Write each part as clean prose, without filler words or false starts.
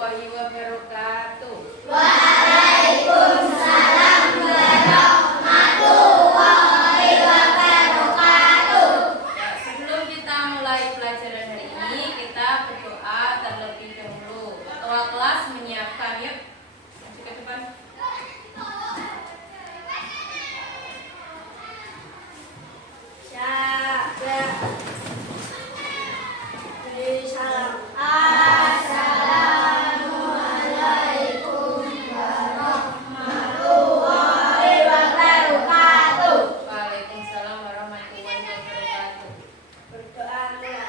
warahmatullahi wabarakatuh. Waalaikumsalam warahmatullahi wabarakatuh. Sebelum kita mulai pelajaran hari ini, kita berdoa terlebih dahulu. Ketua kelas menyiapkan, yuk. Maju ke depan. Assalamualaikum warahmatullahi wabarakatuh. Waalaikumsalam warahmatullahi wabarakatuh. Berdoa mulai.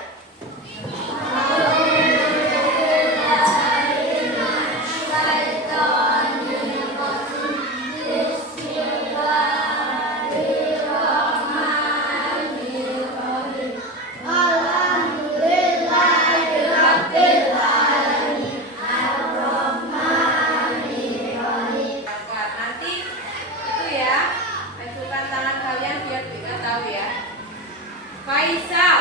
Nanti itu ya, ajukan tangan kalian biar Bika tahu ya. Faisal,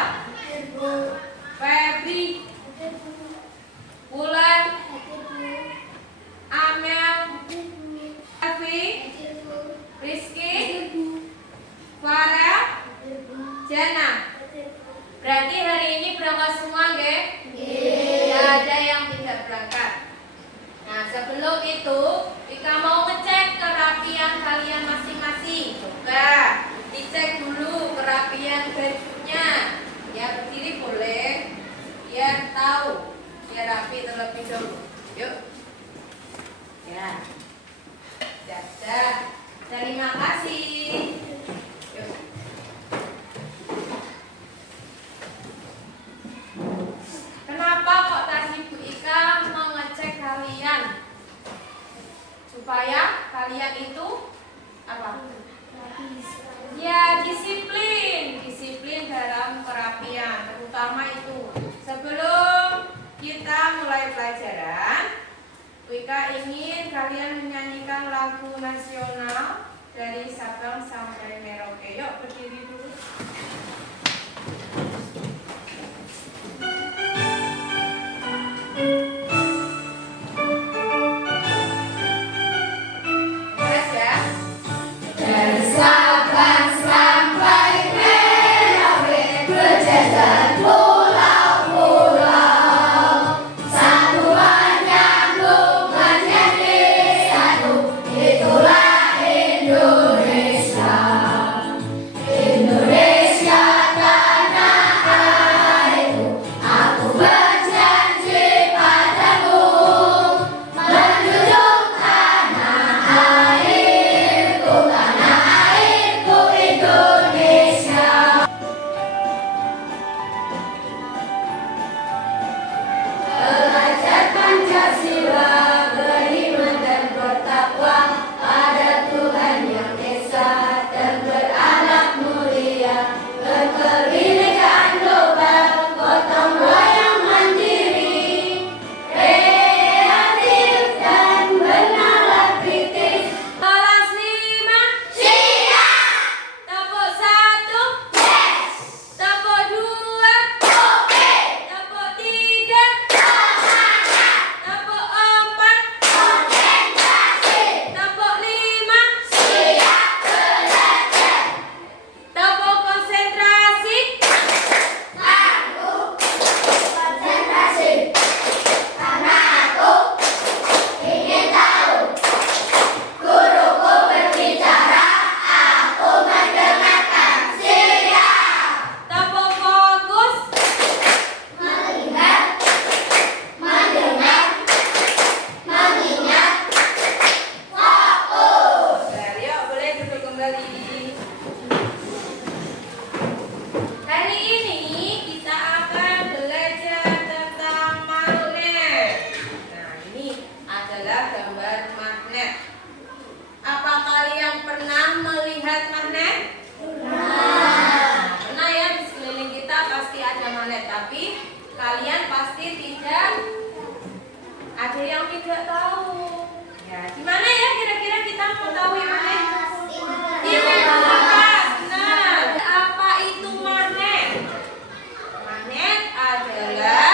Febri, Bulan, Amel, Alfi, Rizky, Farel, Jana. Berarti hari ini berangkat semua, nggih? Tidak ada yang tidak berangkat. Nah, sebelum itu, Bika mau ngecek kerapian kalian masing-masing. Coba dicek dulu kerapian bajunya. Ya, berdiri boleh. Biar tahu, biar rapi terlebih dahulu. Yuk. Ya. Dadah. Terima kasih. Yuk. Kenapa kok tadi Bu Ika mengecek kalian? Supaya kalian itu apa? Ya, disiplin dalam kerapian, terutama itu. Sebelum kita mulai pelajaran, Bu Ika ingin kalian menyanyikan lagu nasional dari Sabang sampai Merauke. Yuk, berdiri dulu. Beres ya? Dari Sabang sampai Merauke, berjajar pulau-pulau, satuan nyambung menjadi satu. Itulah Indonesia. Indonesia tanah airku, aku berjanji padamu, menjunjung tanah airku Indonesia. Belajar Pancasila, beriman dan bertakwa pada Tuhan yang esa dan berakhlak mulia, berkebinekaan global, gotong royong mandiri, kreatif dan bernalar kritis. Kelas 5, Siap! tepuk 1, Yes! tepuk 2, Oke! tepuk 3, Semangat! tepuk 4, Konsentrasi! tepuk 5, Siap belajar! tepuk konsentrasi. Aku konsentrasi karena aku ingin tahu. Guruku berbicara, aku mendengarkan. Siap! Tepuk fokus. Melihat, mendengar, mengingat, fokus. Yuk, boleh duduk kembali. Hari ini kita akan belajar tentang magnet. Nah, ini adalah gambar magnet. Apa kalian pernah melihat magnet? Pernah ya, di sekeliling kita pasti ada magnet, tapi kalian pasti tidak ada yang tidak tahu. Ya, di mana ya kira-kira kita mau tahu yang mana? Di kulkas. Nah, apa itu magnet? Magnet adalah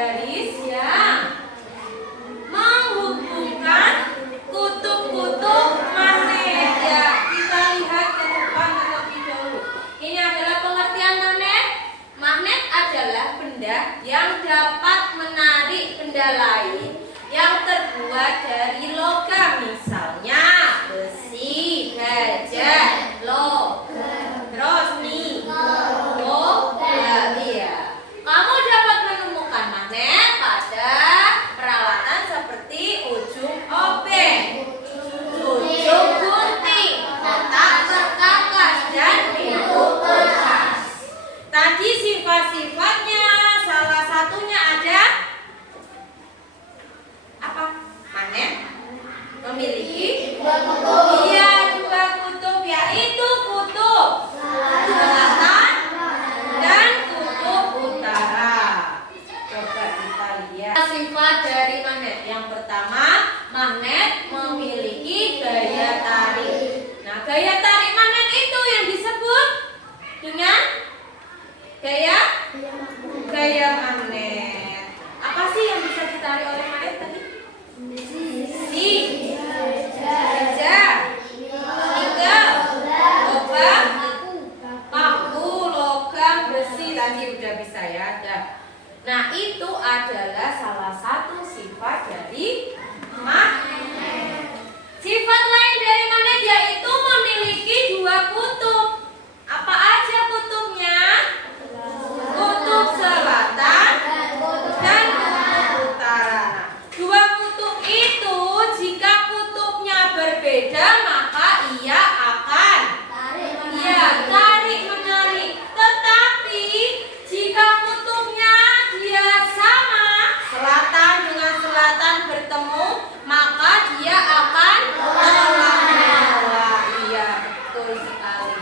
garis yang menghubungkan kutub-kutub magnet. Ya, kita lihat ke depan terlebih dahulu. Ini adalah pengertian magnet. Magnet adalah benda yang dapat menarik benda lain yang terbuat dari logam, misalnya besi, baja, terus nih, iya. Kamu dapat menemukan magnet pada peralatan seperti ujung obeng, ujung gunting, kotak perkakas, dan pintu kulkas. Tadi sifat-sifatnya salah satunya ada apa? Magnet memiliki iya, dua kutub, yaitu kutub selatan dan kutub utara. Coba kita lihat sifat dari magnet. Yang pertama, magnet memiliki gaya tarik. Nah, gaya tarik magnet itu yang disebut dengan gaya magnet. Apa sih yang bisa ditarik oleh magnet tadi? Besi, baja, nikel, logam, paku, logam, besi tadi udah bisa ya. Nah, itu adalah salah satu sifat dari magnet. Sifat lain dari magnet yaitu memiliki dua kutub. Apa aja kutubnya? Kutub selatan dan kutub utara. Dua kutub itu jika kutubnya berbeda maka ia akan tarik menarik. Tetapi jika kutubnya dia sama, selatan dengan selatan bertemu, maka dia akan menolak. Iya, betul sekali.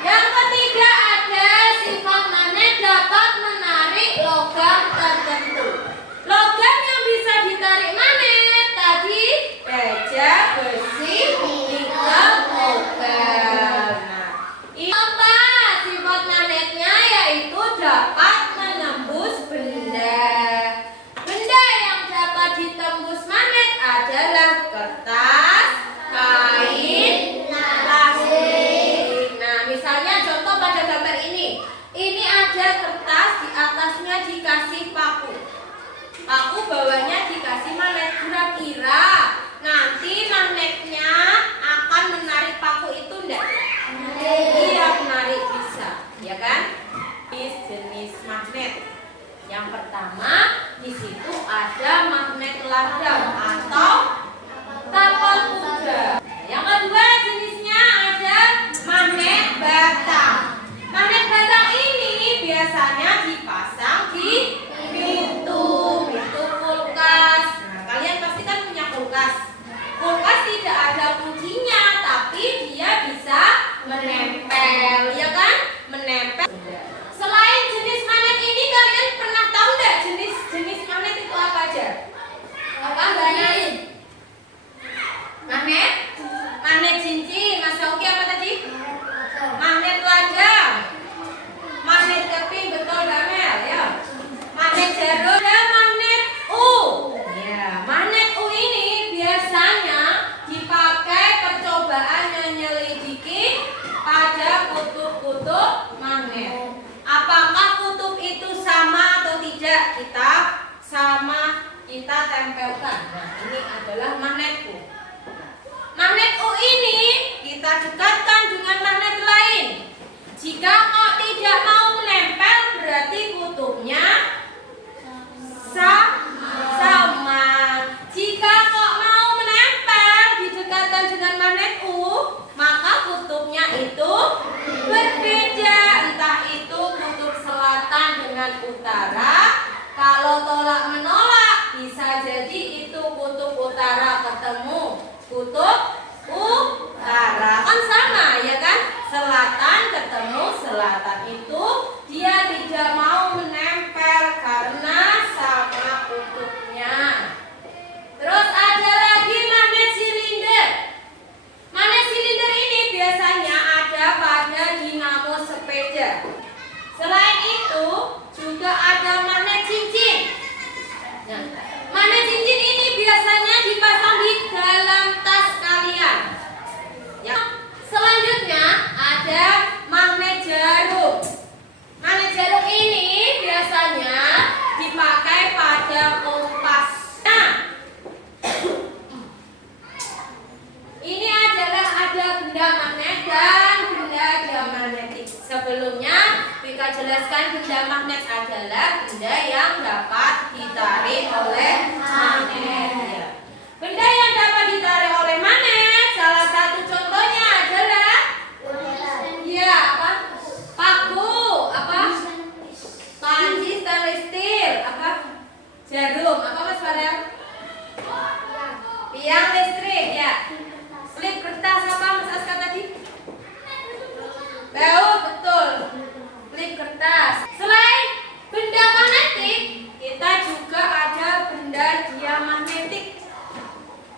Yang ketiga, ada sifat magnet dapat menarik logam tertentu. Logam yang bisa ditarik magnet tadi baja, besi, nikel, logam. Nah, ini apa sifat magnetnya? Yaitu dapat menembus benda. Benda yang dapat ditembus magnet adalah kertas, kain, plastik. Nah, misalnya contoh pada gambar ini. Ini ada kertas, di atasnya dikasih paku. Paku bawahnya dikasih magnet. Kira-kira nanti magnetnya akan menarik paku itu enggak? Iya, menarik bisa, ya kan? Jenis magnet. Yang pertama, di situ ada magnet ladang atau tapal kuda. Yang kedua jenisnya ada magnet batang. Magnet batang ini biasanya dipasang di pintu kulkas. Nah, kalian pasti kan punya kulkas. Kulkas tidak ada kuncinya, tapi dia bisa menempel, ya kan? Menempel. Selain jenis magnet ini, kalian pernah tahu nggak jenis magnet itu apa aja? Apa banyak? Magnet cincin. Mas Oki apa tadi? Magnet ladang. Magnet keping, betul Damel ya. Magnet jarum dan magnet U. Ya, magnet U ini biasanya dipakai percobaan menyelidiki pada kutub-kutub magnet. Apakah kutub itu sama atau tidak? Kita tempelkan. Nah, ini adalah magnet U. Magnet U ini kita dekatkan dengan magnet lain. Jika kok tidak mau menempel, berarti kutubnya sama. Jika kok mau menempel, didekatkan dengan magnet U, maka kutubnya itu berbeda. Entah itu kutub selatan dengan utara. Kalau tolak menolak, bisa jadi itu kutub utara ketemu jelaskan benda magnet adalah benda yang dapat ditarik oleh magnet. Ya. Benda yang dapat ditarik oleh magnet, salah satu contohnya adalah ya apa? Paku, apa? Panci stainless steel, apa? Jarum, apa Mas Farel? Tiang listrik, ya. Klip kertas, apa Mas Aska tadi? Betul. Klip kertas. Selain benda magnetik, kita juga ada benda diamagnetik.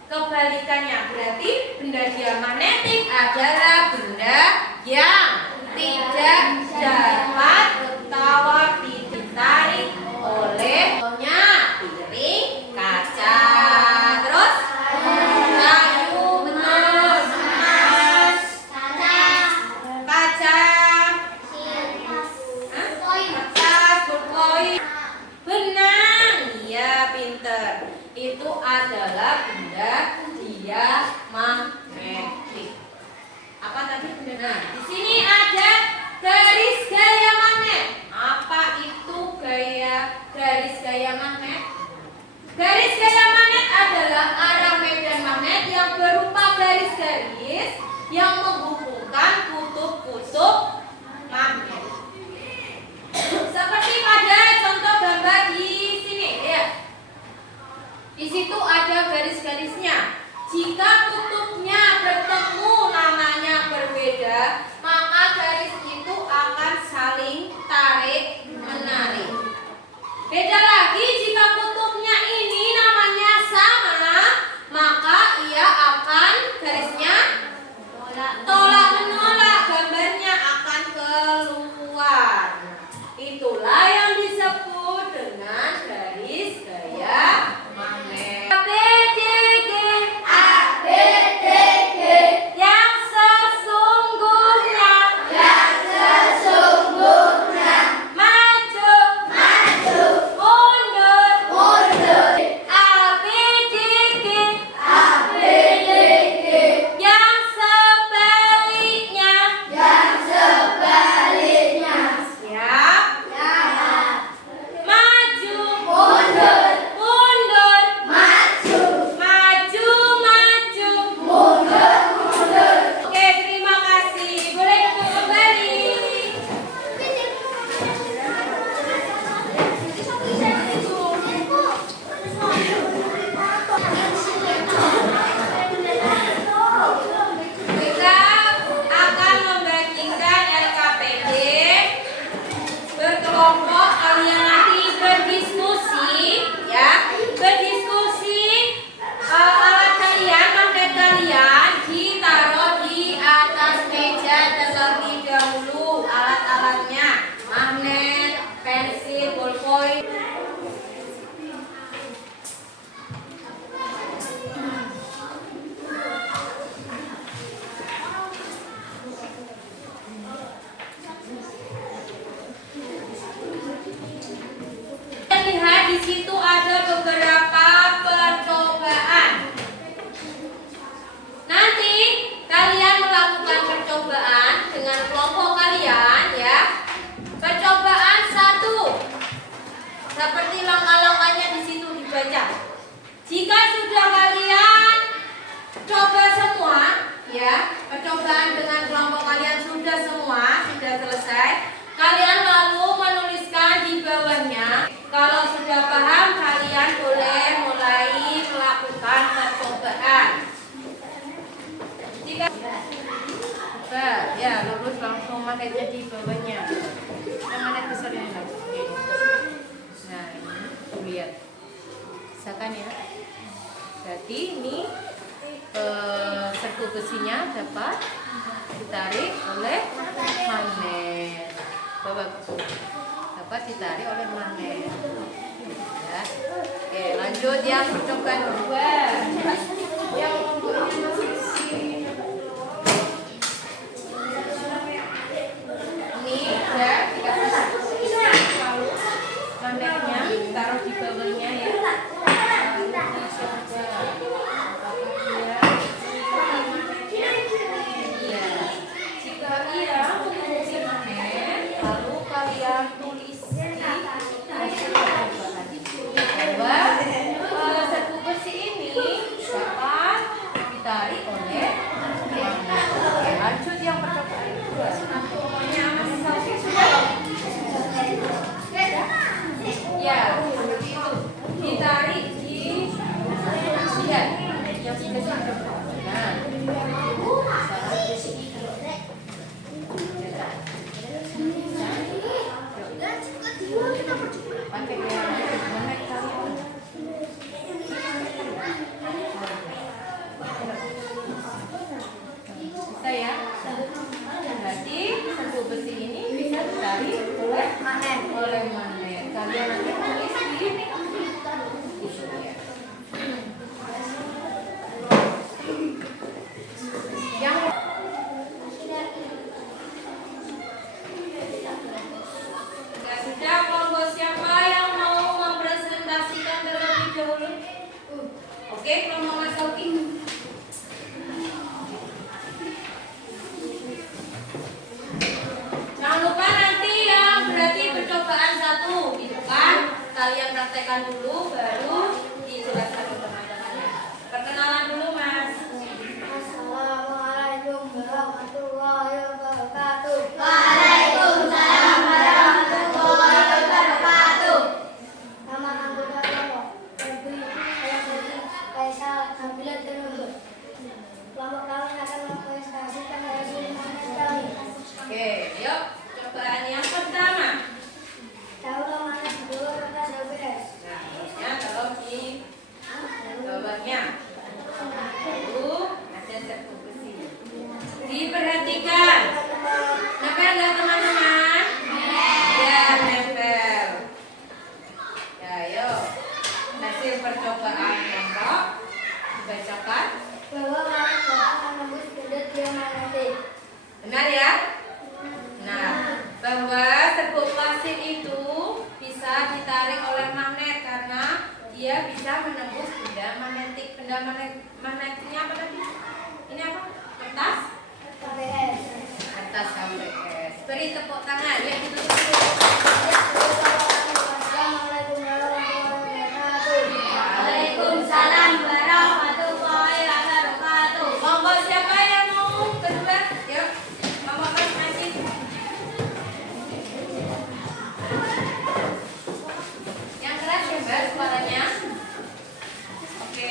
Kebalikannya, berarti benda diamagnetik adalah benda yang tidak dapat atau ditarik oleh piring, kaca, terus kayu, betul, emas, kaca, kertas, koin, benang, iya pinter. Itu adalah benda diamagnetik. Apa tadi benda? Nah, di sini ada garis gaya magnet. Apa itu garis gaya magnet? Garis gaya magnet adalah arah medan magnet yang berupa garis-garis yang menghubungkan kutub-kutub magnet. Seperti pada contoh gambar di sini, ya. Di situ ada garis-garisnya. Jika kutubnya bertemu namanya berbeda, maka garis itu akan saling tarik menarik. Beda lagi jika kutubnya ini namanya sama, maka ia akan garisnya tolak menolak, gambarnya akan keluar. Itulah yang disebut dengan garis gaya magnet. Yang sesungguhnya maju, mundur, ABCD. Yang sebaliknya siap, maju, mundur, maju. Oke, terima kasih. Boleh duduk kembali. Kita akan membagikan LKPD berkelompok. Kalian nanti berdiskusi, ya. Berdiskusi, alat kalian, magnet kalian ditaruh di atas meja terlebih dahulu. Alat-alatnya, magnet, pensil, ballpoint. Lihat di situ ada beberapa percobaan. Nanti kalian melakukan percobaan dengan kelompok kalian, ya. Percobaan 1. Seperti langkah-langkahnya di situ dibaca. Jika sudah kalian coba semua, ya, percobaan dengan kelompok kalian sudah semua, sudah selesai, kalian lalu menuliskan di bawahnya. Kalau sudah paham, kalian boleh mulai melakukan percobaan. Jika ya lurus langsung magnetnya di bawahnya. Yang magnet besar ini. Nah, ini lihat. Misalkan ya. Jadi ini serbu besinya dapat ditarik oleh magnet. Bawa dapat ditarik oleh magnet. Ya. Oke, lanjut yang percobaan kedua. Yang kelompoknya masing-masing. Ini ya, magnetnya taruh di bawahnya, ya. Jika ia mengikuti magnet, lalu kalian Pakai magnet kalian. Bisa ya? Berarti serbuk besi ini bisa ditarik oleh magnet. Kalian nanti tulis di buku ya. Yang sudah, kelompok siapa yang mau mempresentasikan terlebih dahulu? Oke, kelompok Mas Oki. Jangan lupa nanti yang berarti percobaan 1 gitu kan. Kalian praktekkan dulu baru dijelaskan ke teman-temannya. Perkenalan dulu Mas. Assalamualaikum warahmatullahi wabarakatuh. Waalaikumsalam warahmatullahi wabarakatuh. Nama anggota kelompok Febri, Kaisal, Nabila, dan Nuhur. Kelompok kami akan mempresentasikan hasil magnet kami. Oke, yuk cobaan yang pertama. Dahulu magnet dulu kertas LPS. Nah, harusnya kalau di bawahnya lalu ada serbuk besi. Diperhatikan. Nempel nggak teman-teman? Ya, nempel. Ya, yuk. Hasil percobaan kelompok dibacakan. Bahwa magnet dapat menembus benda geomagnetik. Benar ya? Nah, bahwa serbuk plastik itu bisa ditarik oleh magnet karena dia bisa menembus benda magnetik. Magnetiknya apa tadi? Ini apa? Kertas? LPS. Kertas KPS. Beri tepuk tangan. Ya, ditutup. Assalamualaikum warahmatullahi wabarakatuh. Waalaikumsalam warahmatullahi wabarakatuh. Monggo siapa yang mau kedua? Yuk, Mama Mas Masih. Yang keras ya Mbak suaranya. Oke.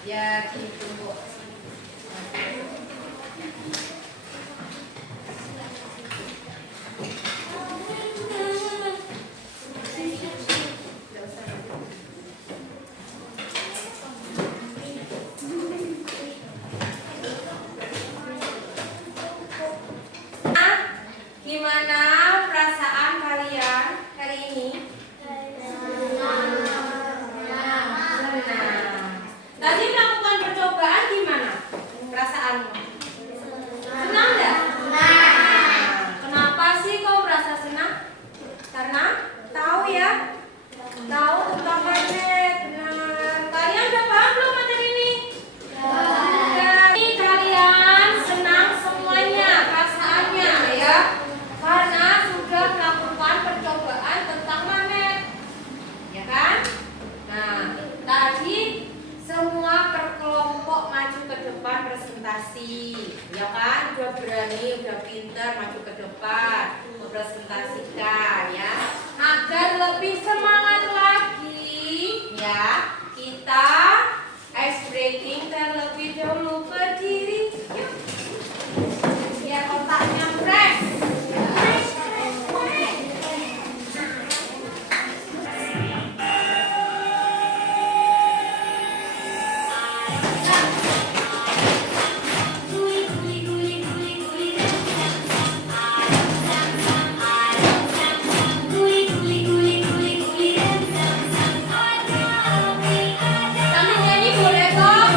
Ya gitu Bu. Gimana perasaan kalian hari ini? Senang. Tadi melakukan percobaan gimana perasaanmu? Senang nggak? Kenapa sih kau merasa senang? Karena tahu ya, tahu tentang magnet. Nah, kalian udah paham belum materi ini? Ini kalian senang semuanya perasaannya ya, karena sudah melakukan percobaan tentang magnet, ya kan? Nah, tadi semua berkelompok maju ke depan presentasi, ya kan? Udah berani, udah pintar maju ke depan mempresentasikan ya, agar lebih semangat lagi ya. Kita ice breaking terlebih dahulu, berdiri yuk, biar otaknya fresh. Sambil nyanyi boleh kok?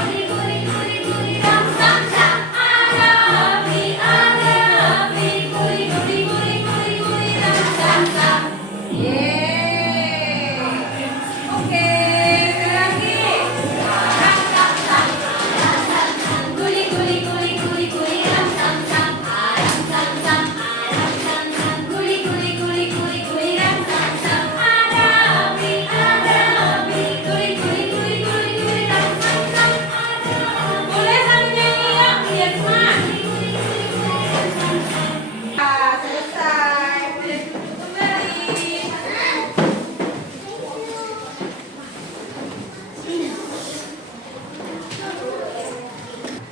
Yeay. Oke, sekali lagi. Boleh sambil nyanyi ya, biar semangat. Selesai. Boleh duduk kembali.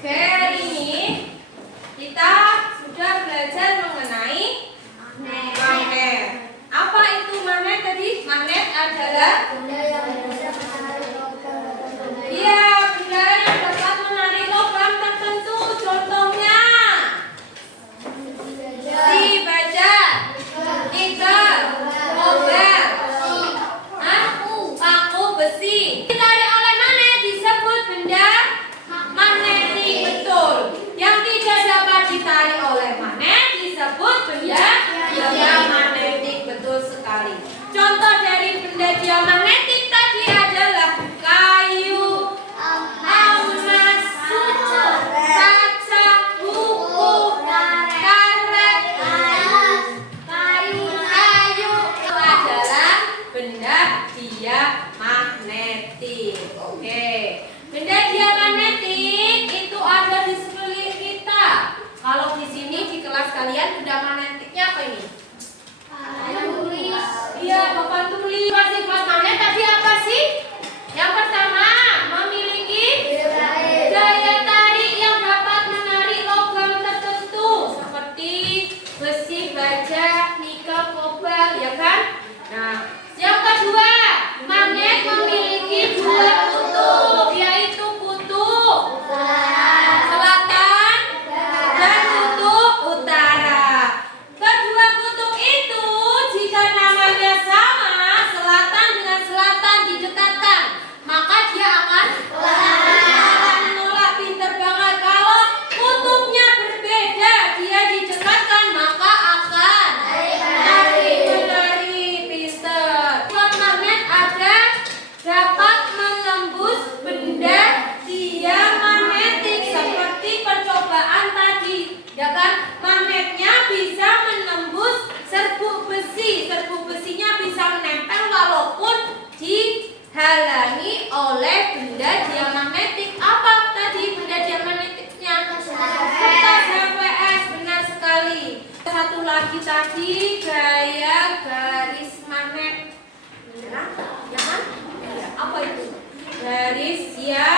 Oke, hari ini kita sudah belajar mengenai magnet. Apa itu magnet tadi? Magnet adalah iya, benda yang dapat menarik logam tertentu. Contohnya si baja, nikel, obel, paku besi. Ditarik oleh magnet disebut benda magnetik, betul. Yang tidak dapat ditarik oleh magnet disebut benda diamagnetik, betul sekali. Contoh dari benda diamagnetik tadi adalah kayu, emas, kaca, buku, karet, kayu itu adalah benda diamagnetik. Oke, benda diamagnetik itu ada di sekeliling kita. Kalau di sini di kelas kalian benda magnetiknya apa ini? Iya, papan tulis. Sifat magnet tadi apa sih? Yang pertama, memiliki daya tarik yang dapat menarik logam tertentu seperti besi, baja, nikel, kobalt, ya kan? Nah, yang kedua, magnet memiliki dua kutub, yaitu kutub selatan dan kutub utara. Kedua kutub itu jika namanya sama, selatan dengan selatan didekatkan, maka dia akan menolak. Pinter banget. Kalau kutubnya berbeda, dia didekatkan, maka akan menarik. Pinter. Sifat magnet ada dapat menembus benda diamagnetik seperti percobaan tadi, ya kan? Magnetnya bisa menembus serbuk besi. Serbuk besinya bisa menempel walaupun dihalangi oleh benda diamagnetik. Apa tadi benda diamagnetiknya? Kertas HPS, benar sekali. Satu lagi tadi gaya garis magnet. Benar? Ya kan? Iya. Apa itu? Garis yang